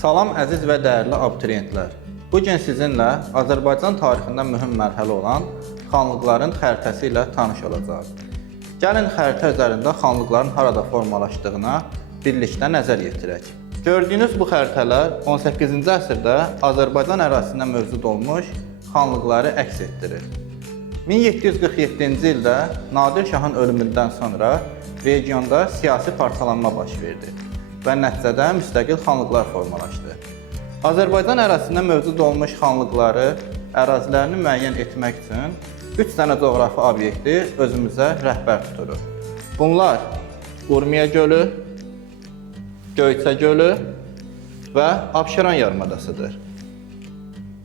Salam əziz və dəyərli abituriyentlər. Bu gün sizinlə Azərbaycan tarixində mühüm mərhələ olan xanlıqların xəritəsi ilə tanış olacağıq. Gəlin xəritə üzərində xanlıqların harada formalaşdığına birlikdə nəzər yetirək. Gördüyünüz bu xəritələr 18-ci əsrdə Azərbaycan ərazisində mövcud olmuş xanlıqları əks etdirir. 1747-ci ildə Nadir Şahın ölümündən sonra regionda siyasi parçalanma baş verdi və nəticədə müstəqil xanlıqlar formalaşdı. Azərbaycan ərazisində mövcud olmuş xanlıqları ərazilərini müəyyən etmək üçün 3 dənə coğrafi obyekti özümüzə rəhbər tuturuq. Bunlar Urmiya gölü, Göyçə gölü və Abşeron yarımadasıdır.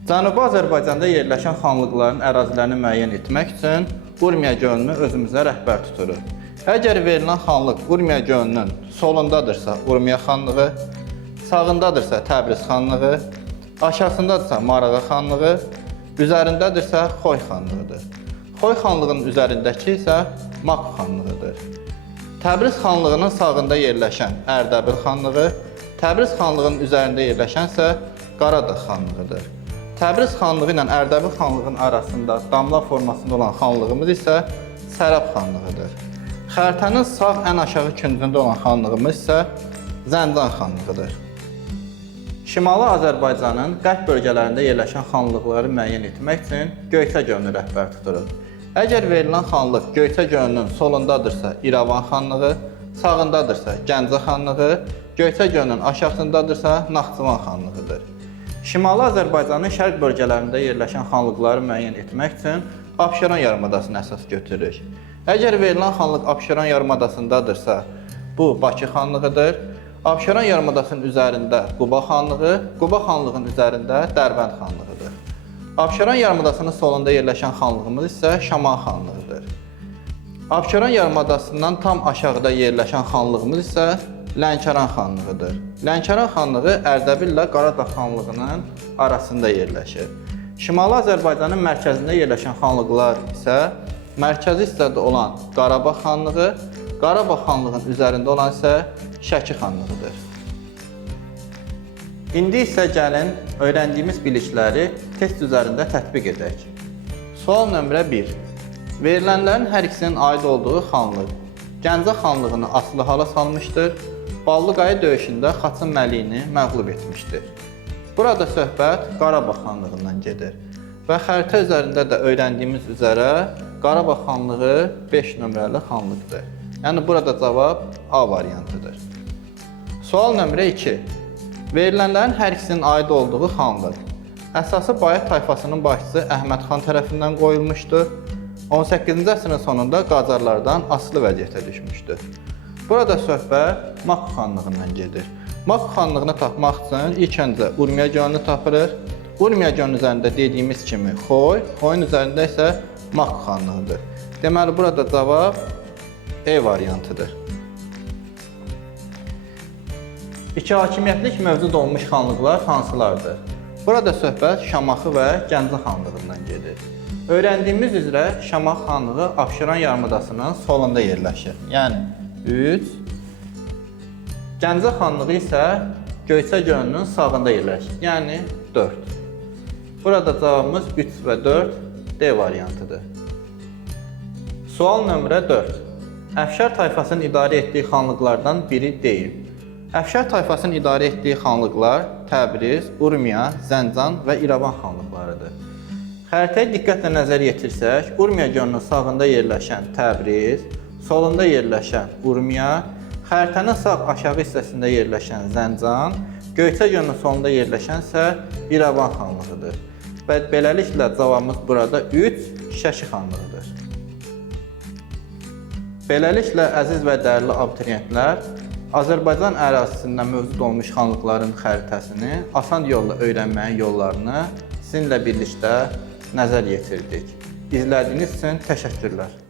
Cənubi Azərbaycanda yerləşən xanlıqların ərazilərini müəyyən etmək üçün Urmiya gölünü özümüzə rəhbər tuturuq. Əgər verilən xanlıq Urmiya gölünün solundadırsa Urmiya xanlığı, sağındadırsa Təbriz xanlığı, aşağısındadırsa Marağa xanlığı, üzərindədirsə Xoy xanlığıdır. Xoy xanlığının üzərindəki isə Maq xanlığıdır. Təbriz xanlığının sağında yerləşən Ərdəbil xanlığı, Təbriz xanlığının üzərində yerləşənsə Qaradağ xanlığıdır. Təbriz xanlığı ilə Ərdəbil xanlığının arasında damla formasında olan xanlığımız isə Sərab xanlığıdır. Xəritənin sağ ən aşağı küncündə olan xanlığımız isə Zəndan xanlığıdır. Şimali Azərbaycanın qərb bölgələrində yerləşən xanlıqları müəyyən etmək üçün Göyçə gölünü rəhbər tuturuq. Əgər verilən xanlıq Göyçə gölünün solundadırsa İrəvan xanlığı, sağındadırsa Gəncə xanlığı, Göyçə gölünün aşağısındadırsa Naxçıvan xanlığıdır. Şimali Azərbaycanın şərq bölgələrində yerləşən xanlıqları müəyyən etmək üçün Abşeron yarımadasını əsas götürürük. Əgər verilən xanlıq Abşeron yarımadasındadırsa, bu Bakı xanlığıdır. Abşeron yarımadasının üzərində Quba xanlığı, Quba xanlığının üzərində Dərbənd xanlığıdır. Abşeron yarımadasının solunda yerləşən xanlığımız isə Şaman xanlığıdır. Abşeron yarımadasından tam aşağıda yerləşən xanlığımız isə Lənkəran xanlığıdır. Lənkəran xanlığı Ərdəbil ilə Qaradağ xanlığının arasında yerləşir. Şimali Azərbaycanın mərkəzində yerləşən xanlıqlar isə mərkəzi hissədə olan Qarabağ xanlığı, Qarabağ xanlığının üzərində olan isə Şəki xanlığıdır. İndi isə gəlin öyrəndiyimiz bilikləri test üzərində tətbiq edək. Sual nömrə 1. Verilənlərin hər ikisinin aid olduğu xanlıq Gəncə xanlığını asılı hala salmışdır. Ballıqaya döyüşündə Xaçın Məliyini məğlub etmişdir. Burada söhbət Qarabağ xanlığından gedir və xəritə üzərində də öyrəndiyimiz üzərə Qarabağ xanlığı 5 nömrəli xanlıqdır. Yəni burada cavab A variantıdır. Sual nömrə 2. Verilənlərin hər ikisinin aid olduğu xanlıq əsası Bayat tayfasının başçısı Əhməd xan tərəfindən qoyulmuşdur. 18-ci əsrin sonunda Qacarlardan asılı vəziyyətə düşmüşdür. Burada söhbət Maq xanlığından gedir. Maq xanlığını tapmaq üçün ilk öncə Urmiya gölünü tapırıq. Urmiya gölünün üzərində dediyimiz kimi Xoy, Xoyun üzərində isə Maq xanlığıdır. Deməli, burada cavab E variantıdır. İki hakimiyyətlik mövcud olmuş xanlıqlar hansılardır? Burada söhbət Şamaxı və Gəncə xanlığından gedir. Öyrəndiyimiz üzrə Şamaxı xanlığı Abşeron yarımadasının solunda yerləşir. Yəni 3. Gəncə xanlığı isə Göyçə gölünün sağında yerləşir. Yəni 4. Burada cavabımız 3 və 4 D variantıdır. Sual nömrə 4. Əfşar tayfasının idarə etdiyi xanlıqlardan biri deyil. Əfşar tayfasının idarə etdiyi xanlıqlar Təbriz, Urmiya, Zəncan və İrəvan xanlıqlarıdır. Xəritəyə diqqətlə nəzər yetirsək, Urmiya gölünün sağında yerləşən Təbriz, solunda yerləşən Urmiya, xəritənin sağ aşağı hissəsində yerləşən Zəncan, Göyçə gölünün sonunda yerləşənsə İrəvan xanlığıdır. Və beləliklə cavabımız burada 3 Şəki xanlığıdır. Beləliklə, əziz və dəyərli abituriyentlər, Azərbaycan ərazisində mövcud olmuş xanlıqların xəritəsini asan yolla öyrənməyin yollarını sizinlə birlikdə nəzər yetirdik. İzlədiyiniz üçün təşəkkürlər.